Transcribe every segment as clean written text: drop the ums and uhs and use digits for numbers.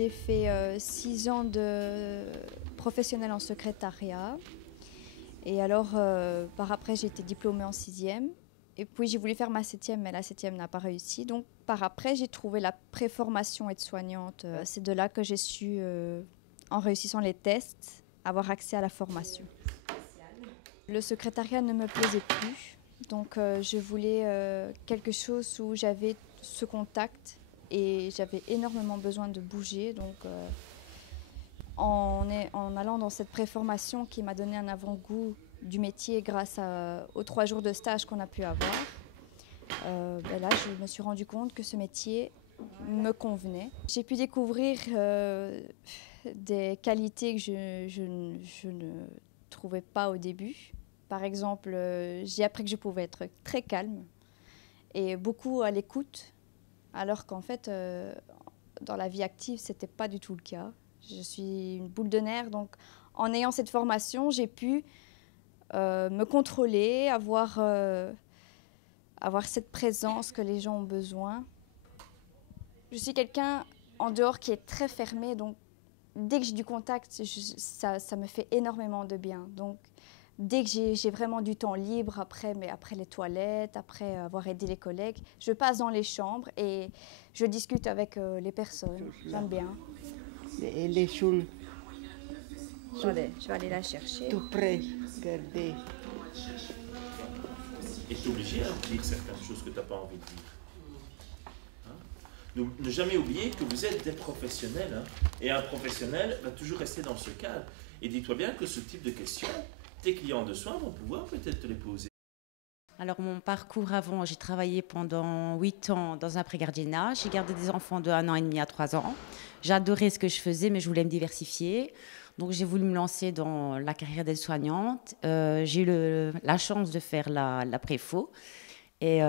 j'ai fait 6 ans de professionnel en secrétariat. Et alors, par après, j'ai été diplômée en 6e. Et puis, j'ai voulu faire ma 7e, mais la 7e n'a pas réussi. Donc, par après, j'ai trouvé la préformation aide-soignante. C'est de là que j'ai su, en réussissant les tests, avoir accès à la formation. Le secrétariat ne me plaisait plus. Donc, je voulais quelque chose où j'avais ce contact et j'avais énormément besoin de bouger. Donc, en allant dans cette préformation qui m'a donné un avant-goût du métier grâce aux 3 jours de stage qu'on a pu avoir, là, je me suis rendu compte que ce métier me convenait. J'ai pu découvrir des qualités que je ne trouvais pas au début. Par exemple, j'ai appris que je pouvais être très calme et beaucoup à l'écoute, alors qu'en fait, dans la vie active, ce n'était pas du tout le cas. Je suis une boule de nerfs, donc en ayant cette formation, j'ai pu me contrôler, avoir cette présence que les gens ont besoin. Je suis quelqu'un en dehors qui est très fermé, donc dès que j'ai du contact, ça me fait énormément de bien. Donc dès que j'ai vraiment du temps libre, après les toilettes, après avoir aidé les collègues, je passe dans les chambres et je discute avec les personnes. J'aime bien. Et les choules Je vais aller la chercher. tout près, regardez. Et tu es obligé de dire certaines choses que tu n'as pas envie de dire. Hein? Donc, ne jamais oublier que vous êtes des professionnels. Hein? Et un professionnel va toujours rester dans ce cadre. Et dis-toi bien que ce type de questions, tes clients de soins vont pouvoir peut-être te les poser. Alors mon parcours avant, j'ai travaillé pendant 8 ans dans un pré-gardiennage. J'ai gardé des enfants de 1 an et demi à 3 ans. J'adorais ce que je faisais, mais je voulais me diversifier. Donc j'ai voulu me lancer dans la carrière d'aide-soignante. J'ai eu la chance de faire la préfo. Et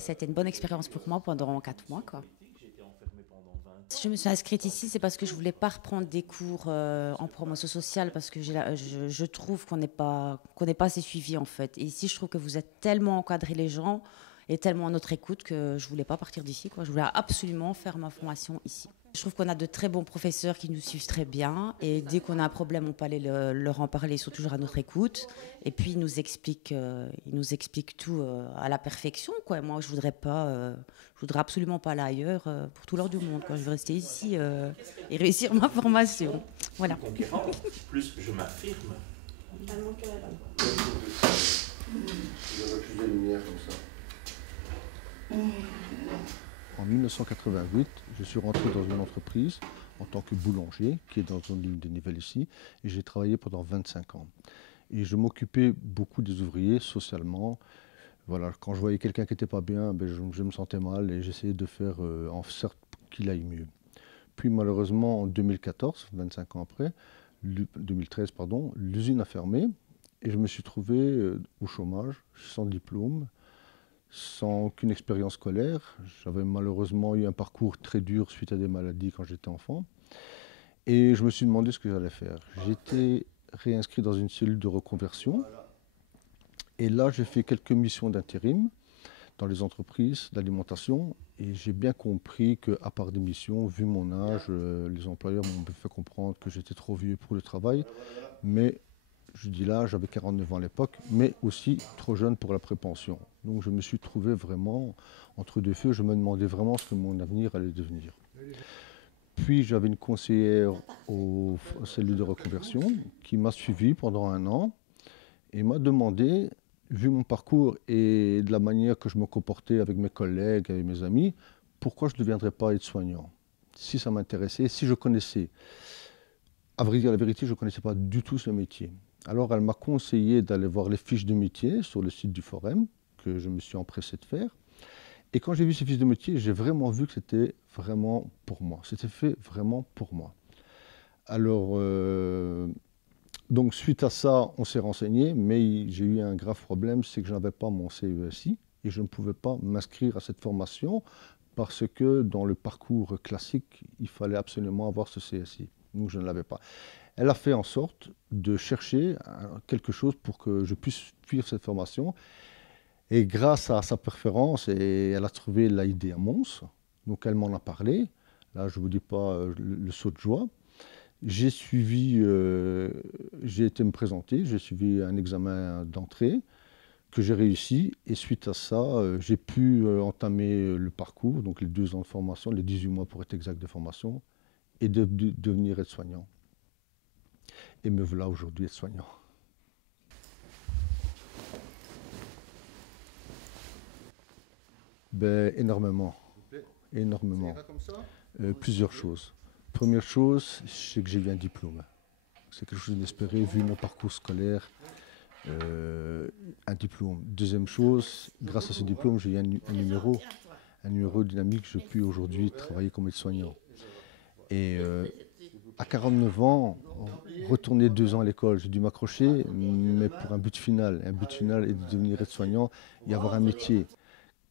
c'était une bonne expérience pour moi pendant 4 mois, quoi. Si je me suis inscrite ici, c'est parce que je voulais pas reprendre des cours en promotion sociale parce que je trouve qu'on n'est pas assez suivi en fait. Et ici, je trouve que vous êtes tellement encadré les gens et tellement à notre écoute que je voulais pas partir d'ici, quoi. Je voulais absolument faire ma formation ici. Je trouve qu'on a de très bons professeurs qui nous suivent très bien et dès qu'on a un problème, on peut aller leur en parler, ils sont toujours à notre écoute. Et puis ils nous expliquent tout à la perfection, quoi. Et moi, je voudrais absolument pas aller ailleurs pour tout l'or du monde, quoi. Je veux rester ici et réussir ma formation. Voilà. Conquérante, plus je m'affirme. En 1988, je suis rentré dans une entreprise en tant que boulanger, qui est dans une ligne de Nivelles ici, et j'ai travaillé pendant 25 ans. Et je m'occupais beaucoup des ouvriers socialement. Voilà, quand je voyais quelqu'un qui n'était pas bien, je me sentais mal et j'essayais de faire en sorte qu'il aille mieux. Puis malheureusement, en 2014, 25 ans après, 2013 pardon, l'usine a fermé et je me suis trouvé au chômage, sans diplôme, sans aucune expérience scolaire. J'avais malheureusement eu un parcours très dur suite à des maladies quand j'étais enfant. Et je me suis demandé ce que j'allais faire. J'étais réinscrit dans une cellule de reconversion. Et là, j'ai fait quelques missions d'intérim dans les entreprises d'alimentation. Et j'ai bien compris qu'à part des missions, vu mon âge, les employeurs m'ont fait comprendre que j'étais trop vieux pour le travail. Mais je dis là, j'avais 49 ans à l'époque, mais aussi trop jeune pour la prépension. Donc je me suis trouvé vraiment entre deux feux. Je me demandais vraiment ce que mon avenir allait devenir. Puis j'avais une conseillère aux cellules de reconversion qui m'a suivi pendant 1 an et m'a demandé, vu mon parcours et de la manière que je me comportais avec mes collègues, avec mes amis, pourquoi je ne deviendrais pas aide-soignant, si ça m'intéressait, si je connaissais. À vrai dire la vérité, je ne connaissais pas du tout ce métier. Alors elle m'a conseillé d'aller voir les fiches de métier sur le site du Forum, que je me suis empressé de faire. Et quand j'ai vu ces fiches de métier, j'ai vraiment vu que c'était vraiment pour moi. C'était fait vraiment pour moi. Alors, donc suite à ça, on s'est renseigné, mais j'ai eu un grave problème, c'est que je n'avais pas mon CESI et je ne pouvais pas m'inscrire à cette formation parce que dans le parcours classique, il fallait absolument avoir ce CSI. Donc je ne l'avais pas. Elle a fait en sorte de chercher quelque chose pour que je puisse suivre cette formation. Et grâce à sa préférence, elle a trouvé l'idée à Mons. Donc elle m'en a parlé. Là, je ne vous dis pas le saut de joie. J'ai été me présenter, j'ai suivi un examen d'entrée que j'ai réussi. Et suite à ça, j'ai pu entamer le parcours, donc les 2 ans de formation, les 18 mois pour être exact de formation, et devenir aide-soignant. Et me voilà aujourd'hui aide-soignant. Ben, énormément. Énormément. Plusieurs choses. Première chose, c'est que j'ai eu un diplôme. C'est quelque chose d'inespéré vu mon parcours scolaire. Un diplôme. Deuxième chose, grâce à ce diplôme, j'ai eu un numéro dynamique. Je puis aujourd'hui travailler comme aide-soignant. Et à 49 ans, retourner 2 ans à l'école, j'ai dû m'accrocher, mais pour un but final. Un but final est de devenir aide-soignant et avoir un métier.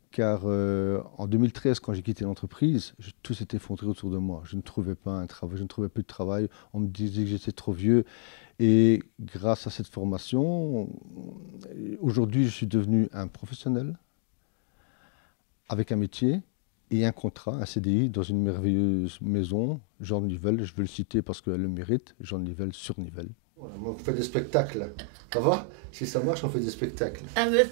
Car en 2013, quand j'ai quitté l'entreprise, tout s'était effondré autour de moi. Je ne trouvais pas un travail, je ne trouvais plus de travail. On me disait que j'étais trop vieux. Et grâce à cette formation, aujourd'hui, je suis devenu un professionnel avec un métier et un contrat, un CDI, dans une merveilleuse maison, Jean Nivelle. Je veux le citer parce qu'elle le mérite, Jean Nivelle sur Nivelle. Voilà, on fait des spectacles. Ça va? Si ça marche, on fait des spectacles. Ah ouais.